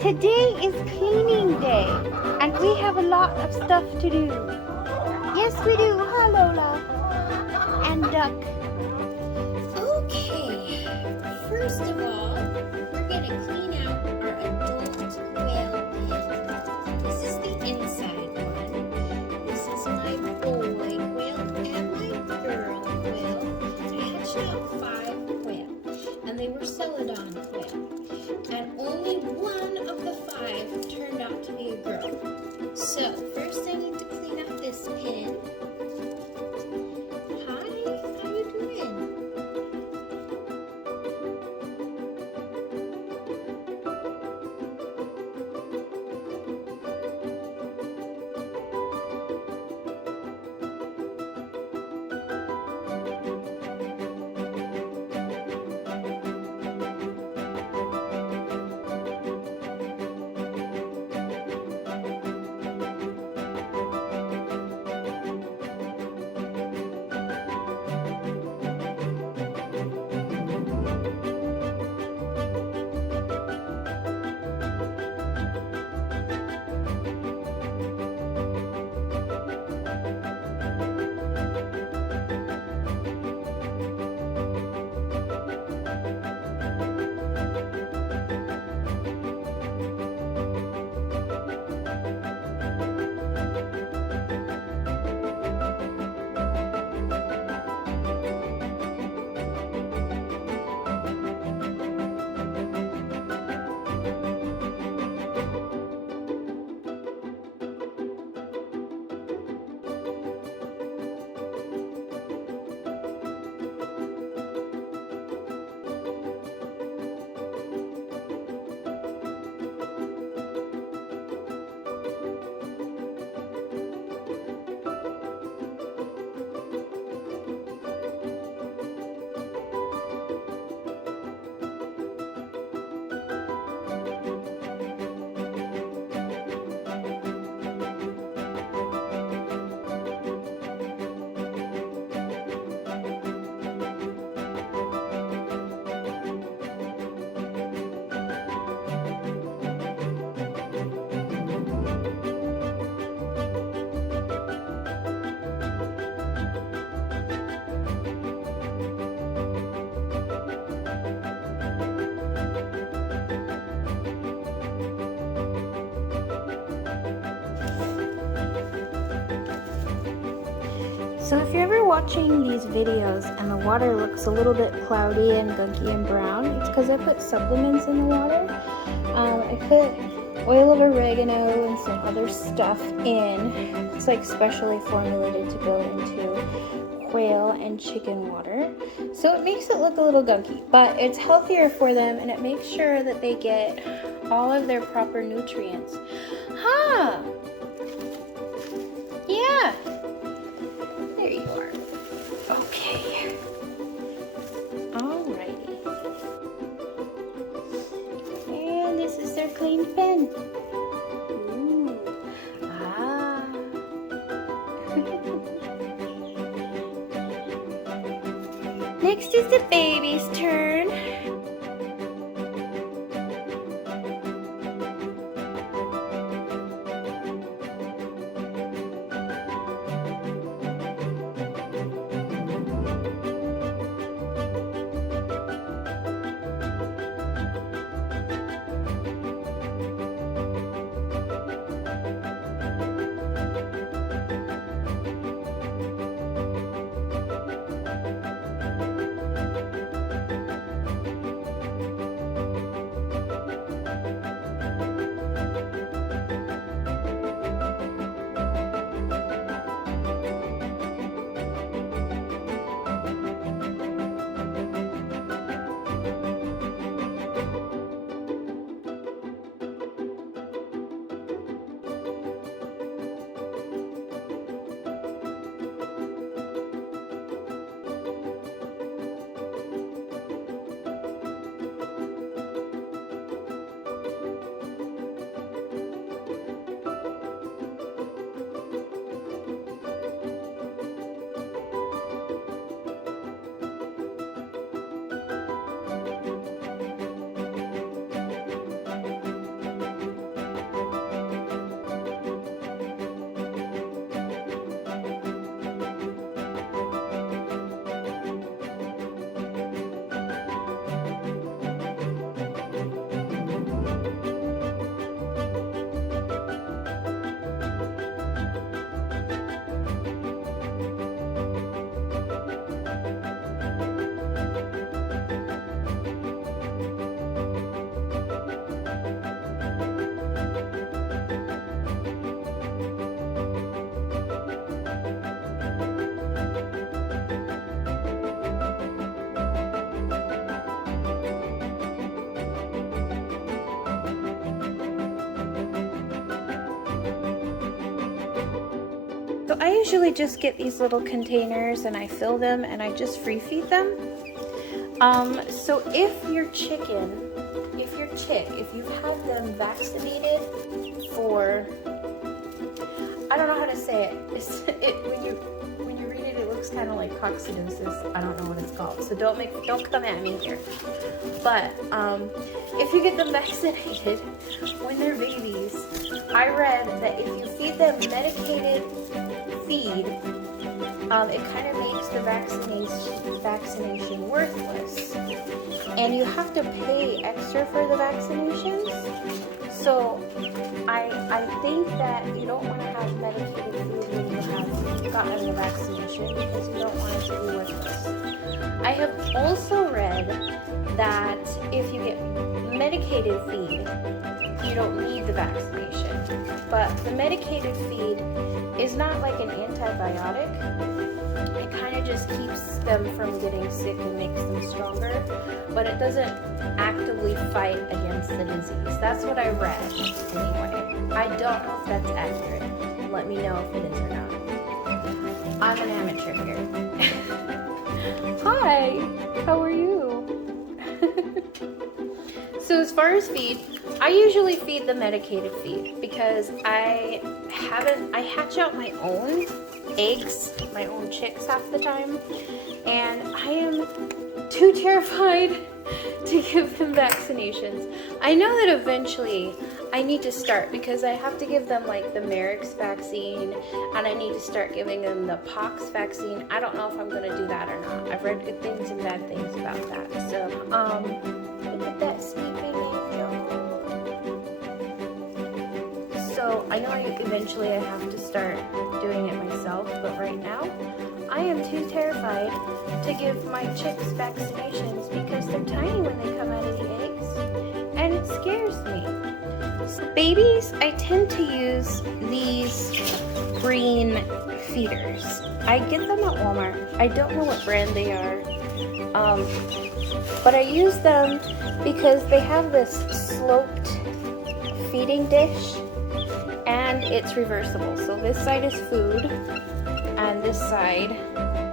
Today is cleaning day, and we have a lot of stuff to do. Yes, we do. Hi, Lola. And Duck. Okay, first of all, we're going to clean out our adult quail pen. This is the inside one. This is my boy quail and my girl quail. I hatched out 5 quail, and they were Celadon quail. And only one of the 5 turned out to be a girl. So, first I need to clean up this pen. Hi, how you doing? So if you're ever watching these videos and the water looks a little bit cloudy and gunky and brown, it's because I put supplements in the water. I put oil of oregano and some other stuff in. It's like specially formulated to go into quail and chicken water. So it makes it look a little gunky, but it's healthier for them and it makes sure that they get all of their proper nutrients. Huh? Yeah. There you are. Okay. Alrighty. And this is their clean pen. Ooh. Ah. Next is the baby's turn. I usually just get these little containers and I fill them and I just free feed them. So if you've had them vaccinated for, I don't know how to say it. When you read it, it looks kind of like coccidiosis. I don't know what it's called. So don't come at me here. But if you get them vaccinated when they're babies, I read that if you feed them medicated feed, it kind of makes the vaccination worthless. And you have to pay extra for the vaccinations. So I think that you don't want to have medicated food when you have gotten the vaccination because you don't want it to be worthless. I have also read that if you get medicated feed, you don't need the vaccination. But the medicated feed is not like an antibiotic. It kind of just keeps them from getting sick and makes them stronger, but it doesn't actively fight against the disease. That's what I read anyway. I don't know if that's accurate. Let me know if it is or not. I'm an amateur here. Hi, how are you? So as far as feed, I usually feed the medicated feed because I hatch out my own eggs, my own chicks half the time, and I am too terrified to give them vaccinations. I know that eventually I need to start because I have to give them like the Merrick's vaccine and I need to start giving them the pox vaccine. I don't know if I'm going to do that or not. I've read good things and bad things about that. So, look at that sweet baby angel. So I know eventually I have to start doing it myself, but right now I am too terrified to give my chicks vaccinations because they're tiny when they come out of the eggs and it scares me. So babies, I tend to use these green feeders. I get them at Walmart. I don't know what brand they are, but I use them because they have this sloped feeding dish and it's reversible. So this side is food and this side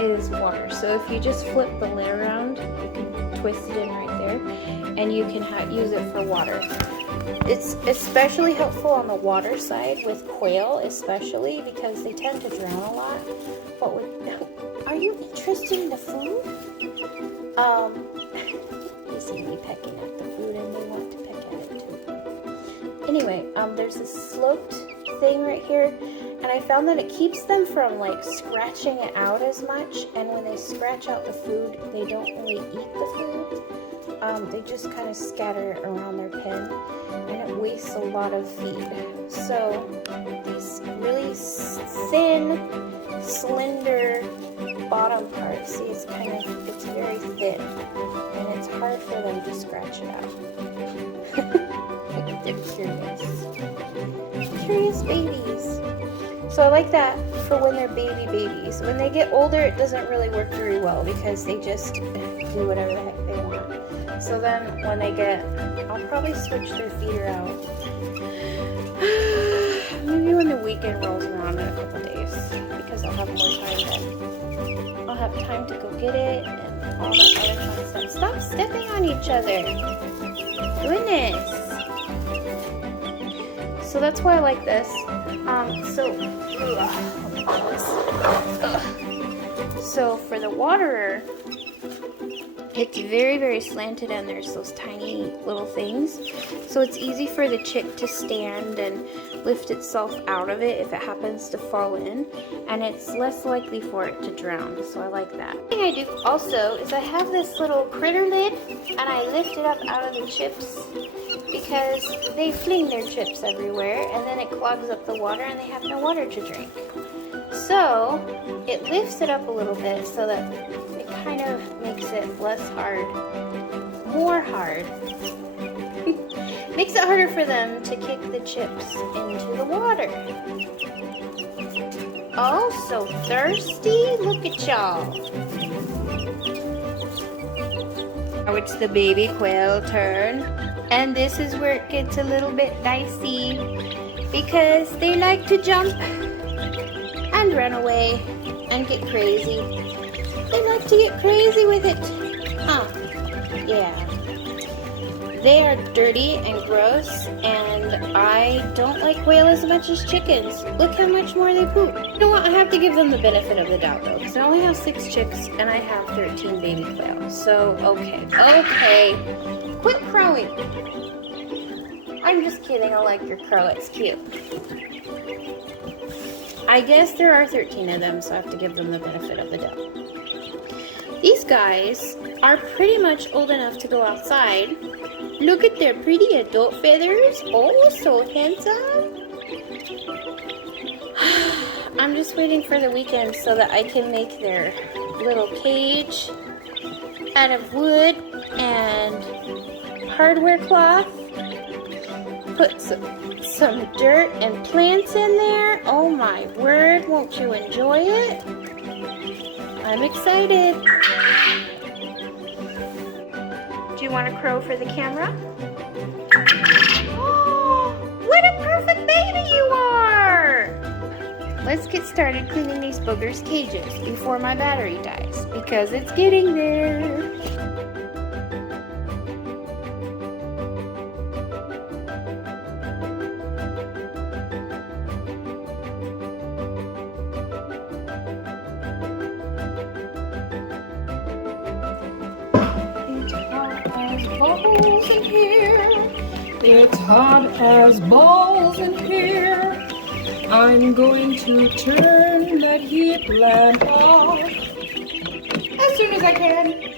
is water. So if you just flip the lid around, you can twist it in right there and you can use it for water. It's especially helpful on the water side with quail, especially because they tend to drown a lot. But are you interested in the food? You see me pecking at the food and they want to peck at it too. Anyway, there's this sloped thing right here and I found that it keeps them from like scratching it out as much, and when they scratch out the food, they don't really eat the food. They just kind of scatter around their pen and it wastes a lot of feed. So these really thin, slender bottom part, see it's very thin and it's hard for them to scratch it out. They're curious babies. So I like that for when they're babies. When they get older, it doesn't really work very well because they just do whatever the heck they want. So then when they I'll probably switch their feeder out. Maybe when the weekend rolls around in a couple days because I'll have more time then. I'll have time to go get it and all that other fun stuff. Stop stepping on each other. Goodness. So that's why I like this. So for the waterer, it's very, very slanted and there's those tiny little things. So it's easy for the chick to stand and lift itself out of it if it happens to fall in. And it's less likely for it to drown. So I like that. The thing I do also is I have this little critter lid and I lift it up out of the chips because they fling their chips everywhere and then it clogs up the water and they have no water to drink. So it lifts it up a little bit so that it kind of makes it less hard, more hard. Makes it harder for them to kick the chips into the water. Oh, so thirsty? Look at y'all. Now it's the baby quail turn. And this is where it gets a little bit dicey because they like to jump and and run away and get crazy. They like to get crazy with it. Huh. Yeah. They are dirty and gross, and I don't like quail as much as chickens. Look how much more they poop. You know what? I have to give them the benefit of the doubt, though, because I only have 6 chicks, and I have 13 baby quails. So, okay. Okay. Quit crowing. I'm just kidding. I like your crow. It's cute. I guess there are 13 of them, so I have to give them the benefit of the doubt. These guys are pretty much old enough to go outside. Look at their pretty adult feathers. Oh, so handsome. I'm just waiting for the weekend so that I can make their little cage out of wood and hardware cloth. Put some dirt and plants in there. Oh my word, won't you enjoy it? I'm excited. Do you want to crow for the camera? Oh, what a perfect baby you are! Let's get started cleaning these boogers' cages before my battery dies, because it's getting there. Balls in here. It's hot as balls in here. I'm going to turn that heat lamp off as soon as I can.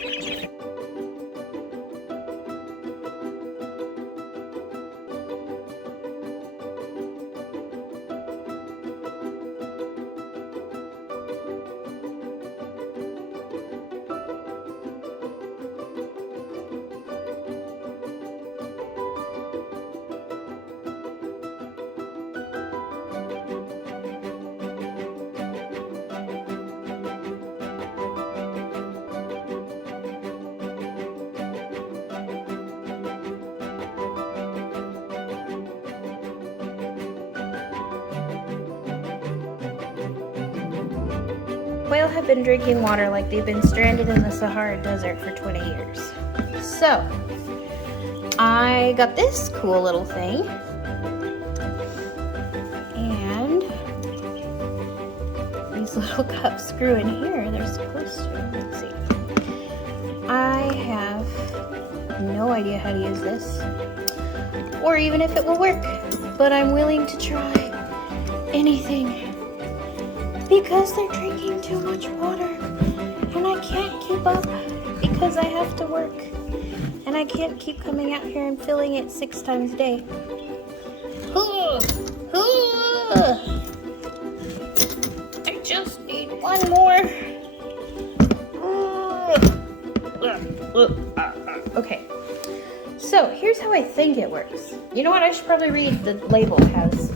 Quail have been drinking water like they've been stranded in the Sahara Desert for 20 years. So, I got this cool little thing. And these little cups screw in here. They're supposed to. Let's see. I have no idea how to use this, or even if it will work, but I'm willing to try anything. Because they're drinking too much water and I can't keep up because I have to work and I can't keep coming out here and filling it 6 times a day. I just need one more. Okay, so here's how I think it works. You know what? I should probably read the label. It has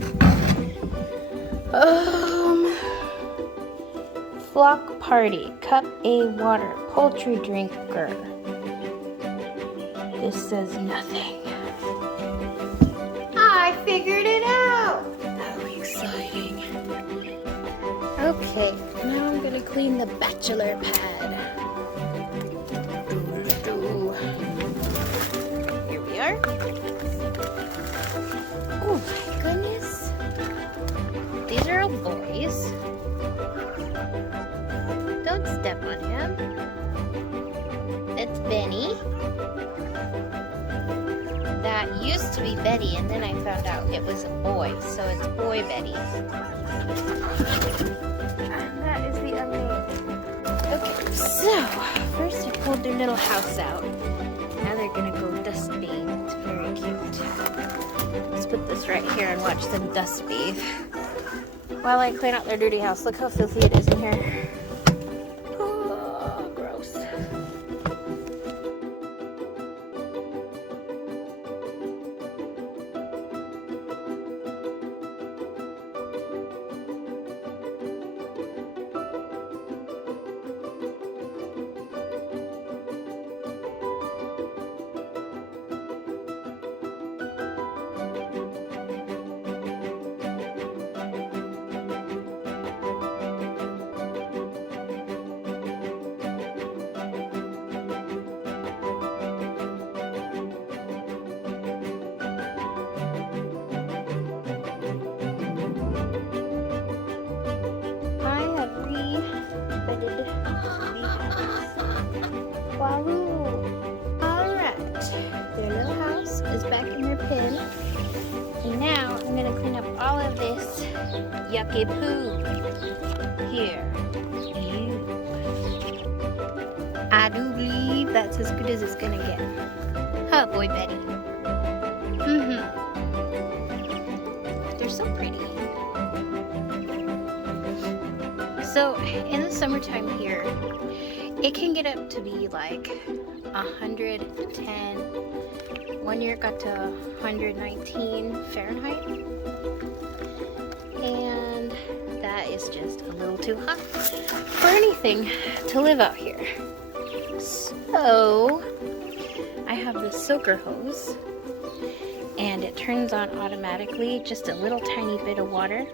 Flock Party, Cup A Water, Poultry Drinker. This says nothing. I figured it out! How exciting. Okay, now I'm gonna clean the bachelor pad. Here we are. Oh my goodness. These are all boys. Don't step on him. That's Benny. That used to be Betty, and then I found out it was a boy, so it's Boy Betty. And that is the unnamed. Okay, so first I pulled their little house out. Now they're gonna go dust bathe. It's very cute. Let's put this right here and watch them dust bathe while I clean out their dirty house. Look how filthy it is in here. yucky poo. Here. Ew. I do believe that's as good as it's gonna get. Oh boy, Betty. They're so pretty. So in the summertime here, it can get up to be like 110. One year it got to 119 Fahrenheit. And that is just a little too hot for anything to live out here. So I have this soaker hose, and it turns on automatically, just a little tiny bit of water,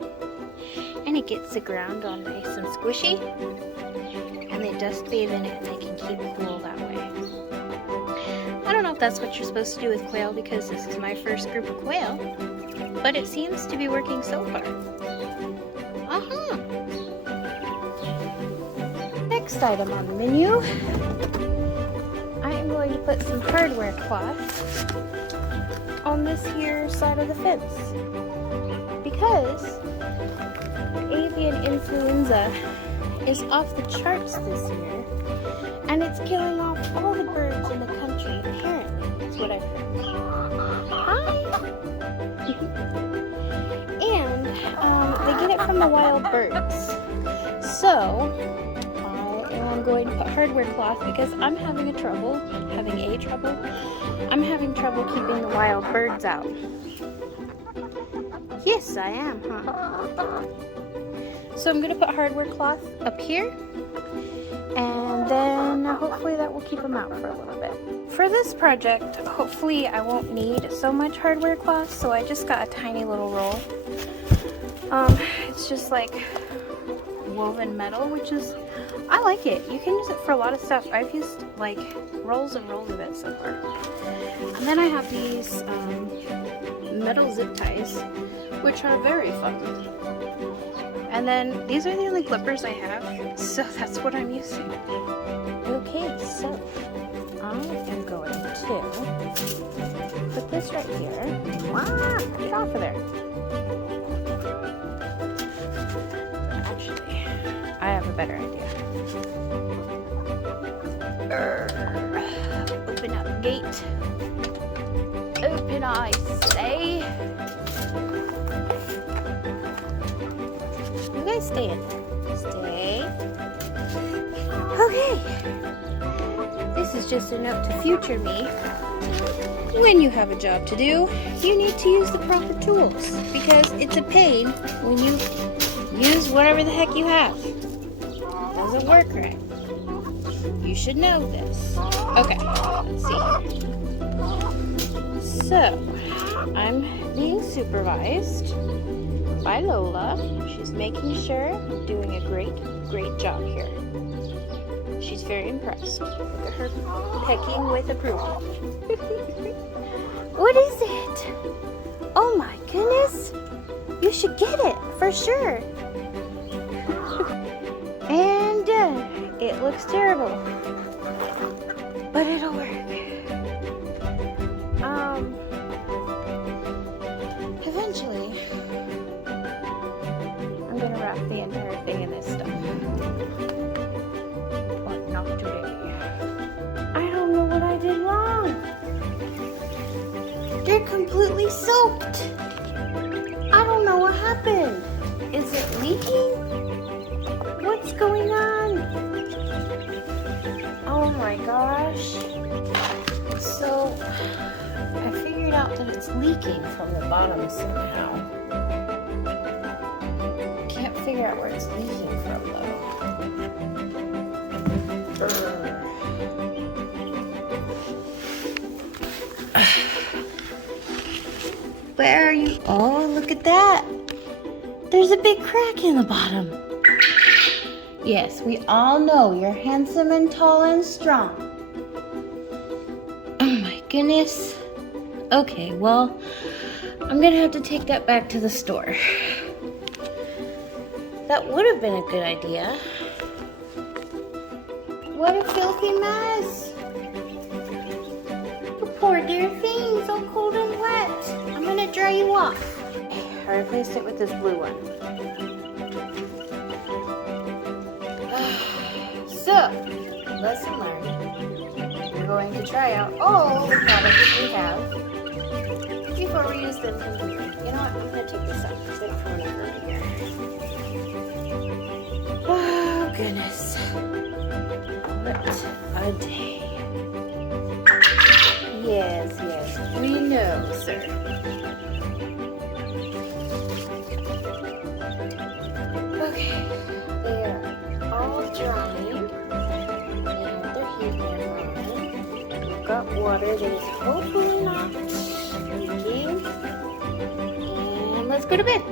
and it gets the ground all nice and squishy, and they dust bathe in it and they can keep cool that way. I don't know if that's what you're supposed to do with quail, because this is my first group of quail, but it seems to be working so far. Next item on the menu, I am going to put some hardware cloth on this here side of the fence, because avian influenza is off the charts this year, and it's killing off all the birds in the country, apparently. That's what I've heard. Hi! And they get it from the wild birds. So I'm going to put hardware cloth, because I'm having trouble keeping the wild birds out. Yes, I am, huh? So I'm going to put hardware cloth up here, and then hopefully that will keep them out for a little bit. For this project, hopefully I won't need so much hardware cloth, so I just got a tiny little roll. It's just like woven metal, which is, I like it. You can use it for a lot of stuff. I've used like rolls and rolls of it so far. And then I have these metal zip ties, which are very fun. And then these are the only clippers I have, so that's what I'm using. Okay, so I am going to put this right here. Wow, get off of there. Actually, I have a better idea. Open up gate. Open, I say. You guys stay in there. Stay. Okay. This is just a note to future me. When you have a job to do, you need to use the proper tools, because it's a pain when you use whatever the heck you have. It doesn't work right. You should know this. Okay, let's see here. So, I'm being supervised by Lola. She's making sure I'm doing a great job here. She's very impressed. Look at her pecking with approval. What is it? Oh my goodness. You should get it for sure. And it looks terrible, but it'll work. Eventually, I'm gonna wrap the entire thing in this stuff. But not today. I don't know what I did wrong. They're completely soaked. I don't know what happened. Is it leaking? What's going on? Oh my gosh. So, I figured out that it's leaking from the bottom somehow. Can't figure out where it's leaking from though. Where are you? Oh, look at that. There's a big crack in the bottom. Yes, we all know you're handsome and tall and strong. Oh my goodness. Okay, well, I'm gonna have to take that back to the store. That would have been a good idea. What a filthy mess. The poor dear thing, so cold and wet. I'm gonna dry you off. I replaced it with this blue one. lesson learned. We're going to try out all the products we have before we use them completely. You know what? I'm going to take this out because I don't want to hurt here. Oh, goodness. What a day. Yes, we know, sir. Okay, they are all drying. They have their heat lamp on. We've got water that is hopefully not leaking. And let's go to bed.